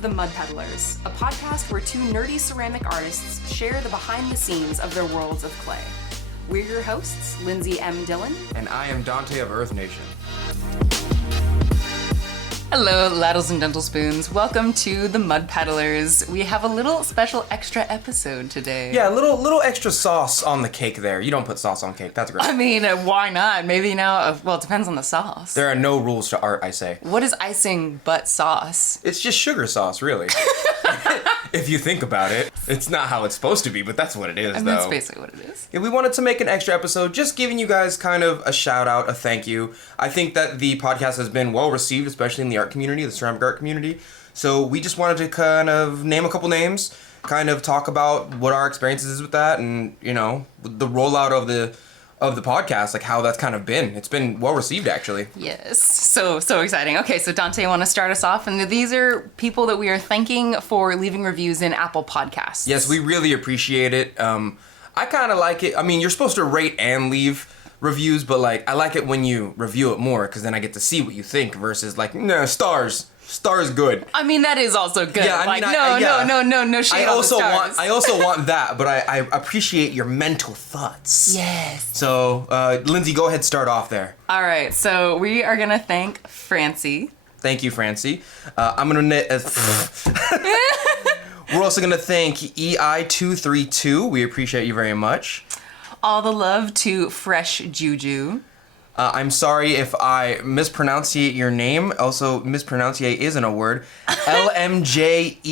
the Mud Peddlers, a podcast where two nerdy ceramic artists share the behind the scenes of their worlds of clay. We're your hosts, Lindsey M Dillon. And I am Donte of Earth Nation. Hello, ladles and dental spoons. Welcome to the Mud Peddlers. We have a little special extra episode today. Yeah, a little extra sauce on the cake there. You don't put sauce on cake. That's great. I mean, why not? Maybe now, well, it depends on the sauce. There are no rules to art, I say. What is icing but sauce? It's just sugar sauce, really. If you think about it. It's not how it's supposed to be, but that's what it is, though. That's basically what it is. Yeah, we wanted to make an extra episode, just giving you guys kind of a shout out, a thank you. I think that the podcast has been well received, especially in the art community, the ceramic art community. So we just wanted to kind of name a couple names, kind of talk about what our experiences is with that, and, you know, the rollout of the podcast, like how that's kind of been. It's been well received, actually. Yes, so exciting. Okay, so Donte, want to start us off? And these are people that we are thanking for leaving reviews in Apple Podcasts. Yes, we really appreciate it. I kind of like it. I mean, you're supposed to rate and leave reviews, but like I like it when you review it more, because then I get to see what you think versus like, nah, stars good. I mean, that is also good. Yeah, like, no shade I on also the stars. I also want that, but I appreciate your mental thoughts. Yes. So, Lindsey, go ahead, start off there. All right, so we are gonna thank Francie. Thank you, Francie. I'm gonna. We're also gonna thank EI232. We appreciate you very much. All the love to Fresh Juju. I'm sorry if I mispronunciate your name. Also, mispronunciate isn't a word. LMJEDU?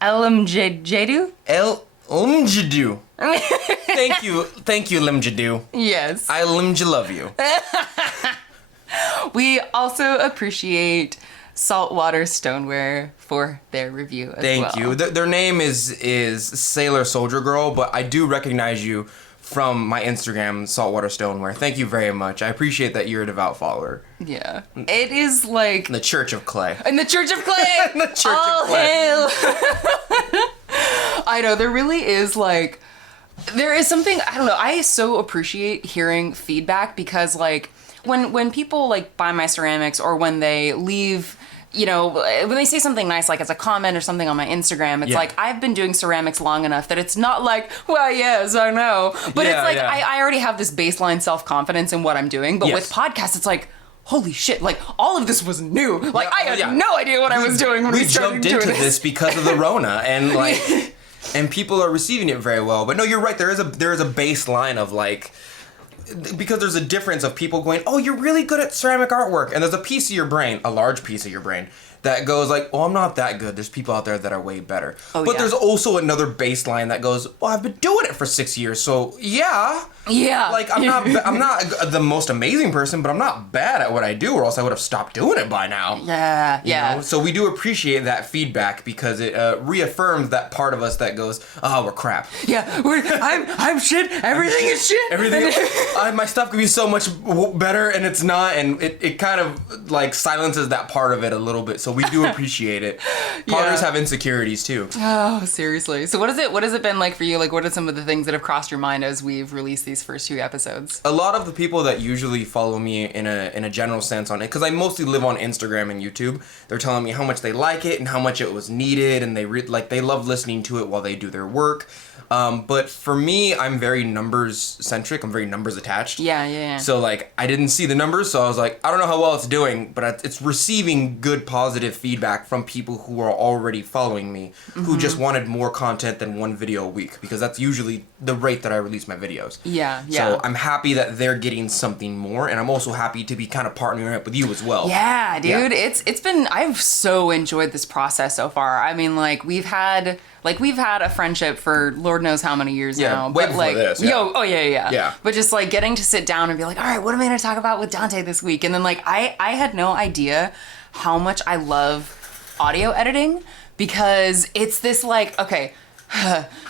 LMJJdu? Limjadu. Thank you, Limjadu. Yes. I Limja love you. We also appreciate Saltwater Stoneware for their review as well. Thank you. Their name is Sailor Soldier Girl, but I do recognize you from my Instagram, Saltwater Stoneware. Thank you very much. I appreciate that you're a devout follower. Yeah. It is like... In the Church of Clay. In the Church of Clay! In the Church All of Clay. Hail! I know, there really is like... There is something, I don't know, I so appreciate hearing feedback because like, when people like buy my ceramics or when they leave... You know, when they say something nice, like as a comment or something on my Instagram, it's like, I've been doing ceramics long enough that it's not like, well, yes, I know. But it's like, I already have this baseline self-confidence in what I'm doing. But with podcasts, it's like, holy shit, like, all of this was new. Like, I had no idea what I was doing when we started doing this. We jumped into this because of the Rona, and like, and people are receiving it very well. But no, you're right, there is a baseline of like, because there's a difference of people going, oh, you're really good at ceramic artwork. And there's a piece of your brain, a large piece of your brain, that goes like, oh, I'm not that good. There's people out there that are way better. But there's also another baseline that goes, well, I've been doing it for 6 years. So yeah. Like I'm not the most amazing person, but I'm not bad at what I do, or else I would have stopped doing it by now. Yeah. You know? So we do appreciate that feedback because it reaffirms that part of us that goes, oh, we're crap. Yeah, I'm shit. Everything is shit. My stuff could be so much better, and it's not, and it kind of like silences that part of it a little bit. So we do appreciate it. Potters have insecurities too. Oh, seriously. So what has it been like for you? Like, what are some of the things that have crossed your mind as we've released these first 2 episodes? A lot of the people that usually follow me in a general sense on it, because I mostly live on Instagram and YouTube, they're telling me how much they like it and how much it was needed, and they love listening to it while they do their work. But for me, I'm very numbers centric. I'm very numbers attached. Yeah. So like, I didn't see the numbers, so I was like, I don't know how well it's doing, but it's receiving good positive feedback from people who are already following me, who just wanted more content than 1 video a week, because that's usually the rate that I release my videos. Yeah. So I'm happy that they're getting something more, and I'm also happy to be kind of partnering up with you as well. Yeah, dude. Yeah. It's been, I've so enjoyed this process so far. I mean, like, we've had a friendship for Lord knows how many years now. Way before this. Yeah. Yeah. But just like getting to sit down and be like, all right, what am I going to talk about with Donte this week? And then like, I had no idea how much I love audio editing, because it's this like, okay,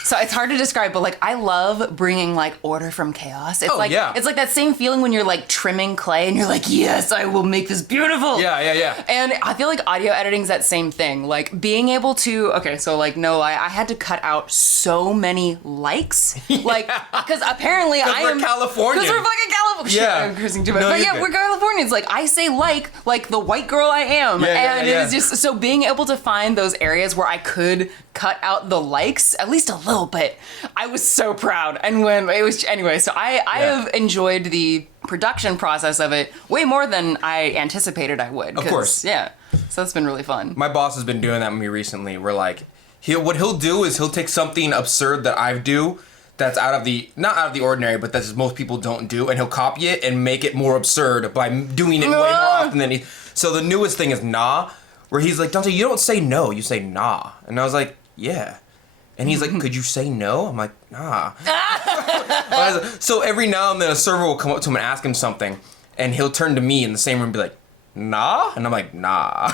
so it's hard to describe, but like I love bringing like order from chaos. It's it's like that same feeling when you're like trimming clay and you're like, yes, I will make this beautiful. Yeah. And I feel like audio editing's that same thing. Like being able to, okay, so like no, I had to cut out so many likes, like because apparently I am California. Because we're fucking California. Yeah, I'm cursing too much, but yeah, we're California. important. It's like, I say like the white girl I am. And it is just, so being able to find those areas where I could cut out the likes, at least a little bit, I was so proud. And when it was, anyway, so I have enjoyed the production process of it way more than I anticipated I would. Of course. Yeah. So that's been really fun. My boss has been doing that with me recently. Where like, what he'll do is he'll take something absurd that I do that's not out of the ordinary, but that's most people don't do, and he'll copy it and make it more absurd by doing it way more often than he. So the newest thing is nah, where he's like, Donte, you don't say no, you say nah. And I was like, yeah. And he's like, could you say no? I'm like, nah. So every now and then a server will come up to him and ask him something, and he'll turn to me in the same room and be like, nah? And I'm like, nah.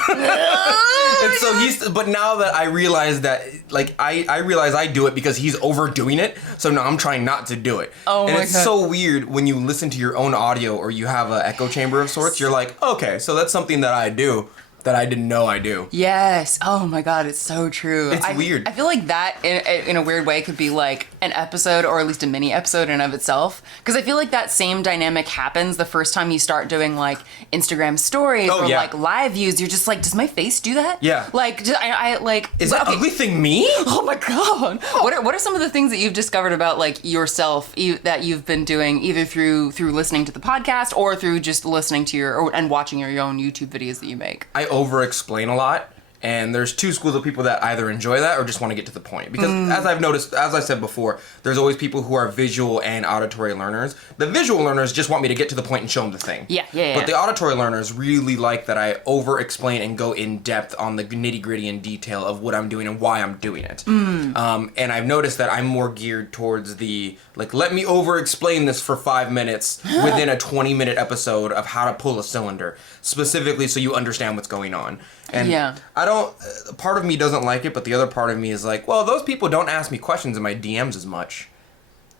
And so but now that I realize that, like, I realize I do it because he's overdoing it, so now I'm trying not to do it. Oh and my it's God. so weird when you listen to your own audio or you have an echo chamber of sorts, you're like, okay, so that's something that I do that I didn't know I do. Yes. Oh my God, it's so true. It's weird. I feel like that, in a weird way, could be like an episode, or at least a mini episode in and of itself. Because I feel like that same dynamic happens the first time you start doing like Instagram stories or like live views. You're just like, does my face do that? Yeah. Like, I like. Is that ugly thing me? Oh my God. What are some of the things that you've discovered about like yourself that you've been doing either through listening to the podcast or through just listening to and watching your own YouTube videos that you make? I over-explain a lot, and there's two schools of people that either enjoy that or just want to get to the point. Because as I've noticed, as I said before, there's always people who are visual and auditory learners. The visual learners just want me to get to the point and show them the thing. Yeah. But the auditory learners really like that I over-explain and go in depth on the nitty-gritty and detail of what I'm doing and why I'm doing it. And I've noticed that I'm more geared towards the, like, let me over-explain this for 5 minutes within a 20-minute episode of how to pull a cylinder, specifically so you understand what's going on. And I don't, part of me doesn't like it, but the other part of me is like, well, those people don't ask me questions in my DMs as much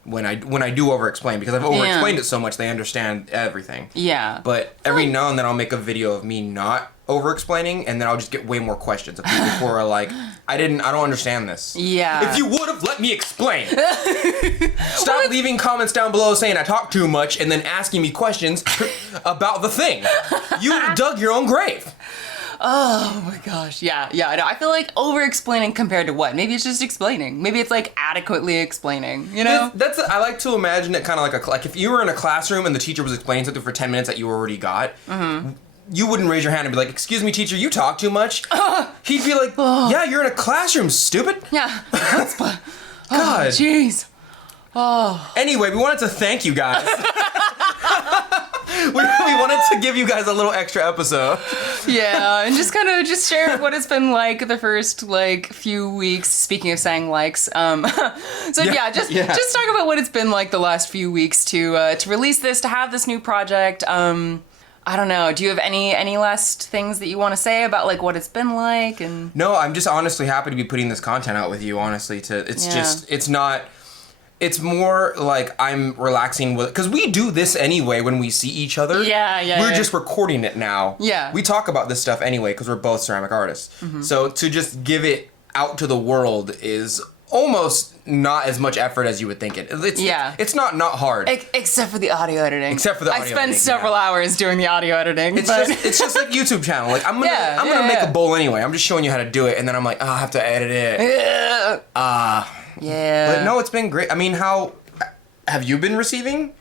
when I do over-explain, because I've over-explained it so much they understand everything. Yeah. But every now and then I'll make a video of me not over-explaining, and then I'll just get way more questions of people who are like, I don't understand this. Yeah. If you would have let me explain. Stop leaving comments down below saying I talk too much and then asking me questions about the thing. You dug your own grave. Oh my gosh, yeah, I know. I feel like over-explaining compared to what? Maybe it's just explaining. Maybe it's like adequately explaining, you know? I like to imagine it kind of like if you were in a classroom and the teacher was explaining something for 10 minutes that you already got, you wouldn't raise your hand and be like, excuse me, teacher, you talk too much. He'd be like, yeah, you're in a classroom, stupid. Yeah. God. Jeez. Oh. Anyway, we wanted to thank you guys. We wanted to give you guys a little extra episode. Yeah, and just kind of share what it's been like the first few weeks. Speaking of saying likes, just talk about what it's been like the last few weeks to release this, to have this new project. I don't know. Do you have any last things that you want to say about like what it's been like? And no, I'm just honestly happy to be putting this content out with you. Honestly, it's more like I'm relaxing with, because we do this anyway when we see each other. We're just recording it now. Yeah. We talk about this stuff anyway because we're both ceramic artists. So to just give it out to the world is almost not as much effort as you would think it. It's not hard. Except for the audio editing. I spend several hours doing the audio editing. It's just like YouTube channel. Like I'm gonna make a bowl anyway. I'm just showing you how to do it, and then I'm like, I have to edit it. Yeah. But no, it's been great. I mean, how have you been receiving?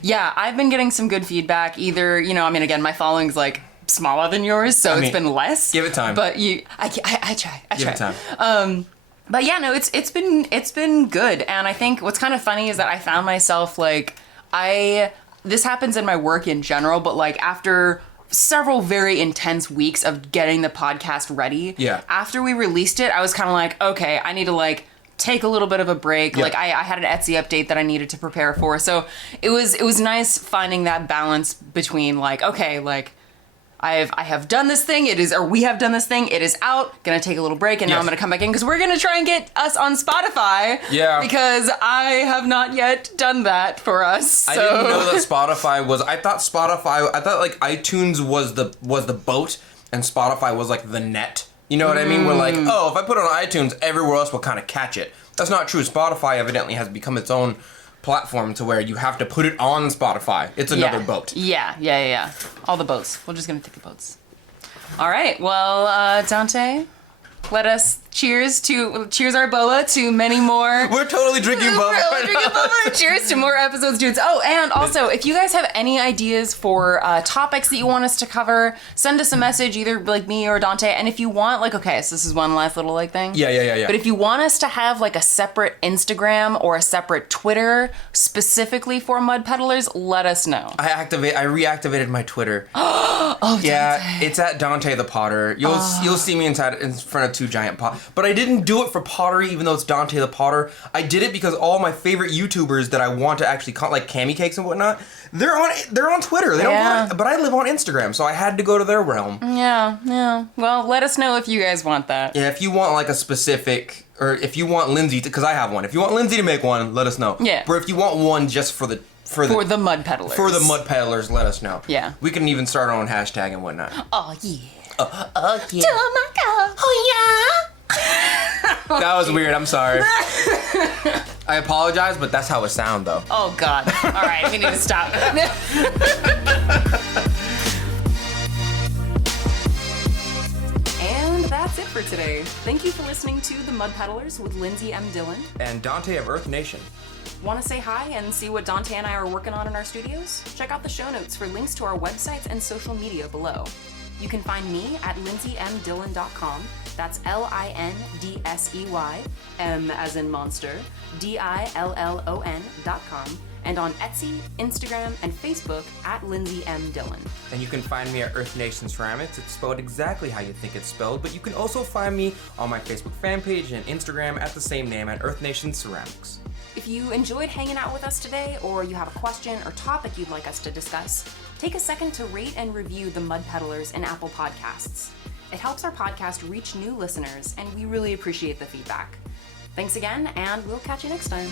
Yeah, I've been getting some good feedback. Either, again, my following's like smaller than yours, so it's been less. Give it time. But I try. Give it time. But yeah, no, it's been good. And I think what's kind of funny is that I found myself this happens in my work in general, but like after several very intense weeks of getting the podcast ready. Yeah. After we released it, I was kind of like, okay, I need to take a little bit of a break. Yep. I had an Etsy update that I needed to prepare for. So it was nice finding that balance between I have done this thing, we have done this thing, it is out, gonna take a little break, and now I'm gonna come back in because we're gonna try and get us on Spotify. Yeah. Because I have not yet done that for us. So. I didn't know that Spotify was, I thought iTunes was the boat and Spotify was like the net. You know what I mean? We're like, if I put it on iTunes, everywhere else will kind of catch it. That's not true. Spotify evidently has become its own platform to where you have to put it on Spotify. It's another boat. Yeah. All the boats. We're just gonna take the boats. All right. Well, Donte, let us cheers our boba to many more. We're totally drinking boba. We're drinking boba. Cheers to more episodes, dudes. Oh, and also, if you guys have any ideas for topics that you want us to cover, send us a message, either like me or Donte. And if you want, like, okay, so this is one last little like thing. Yeah. But if you want us to have like a separate Instagram or a separate Twitter specifically for Mud Peddlers, let us know. I reactivated my Twitter. Oh, yeah, Donte. it's at Donte the Potter. You'll see me in front of 2 giant pots. But I didn't do it for pottery, even though it's Donte the Potter. I did it because all my favorite YouTubers that I want to actually like Cammy Cakes and whatnot, they're on Twitter. They don't. But I live on Instagram, so I had to go to their realm. Yeah. Well, let us know if you guys want that. Yeah, if you want like a specific, or if you want Lindsey to, because I have one. If you want Lindsey to make one, let us know. Yeah. But if you want one just for the Mud Peddlers. For the Mud Peddlers, let us know. Yeah. We can even start our own hashtag and whatnot. Oh yeah. Oh yeah. Oh yeah. That was weird. I'm sorry. I apologize, but that's how it sounds, though. Oh God. All right, we need to stop. And that's it for today. Thank you for listening to the Mud Peddlers with Lindsey M Dillon And Donte of Earth Nation. Want to say hi and see what Donte and I are working on in our studios? Check out the show notes for links to our websites and social media below. You can find me at lindseymdillon.com. That's LINDSEY, M as in monster, DILLON.com, and on Etsy, Instagram, and Facebook at Lindsey M Dillon. And you can find me at Earth Nation Ceramics. It's spelled exactly how you think it's spelled, but you can also find me on my Facebook fan page and Instagram at the same name at Earth Nation Ceramics. If you enjoyed hanging out with us today, or you have a question or topic you'd like us to discuss, take a second to rate and review the Mud Peddlers in Apple Podcasts. It helps our podcast reach new listeners, and we really appreciate the feedback. Thanks again, and we'll catch you next time.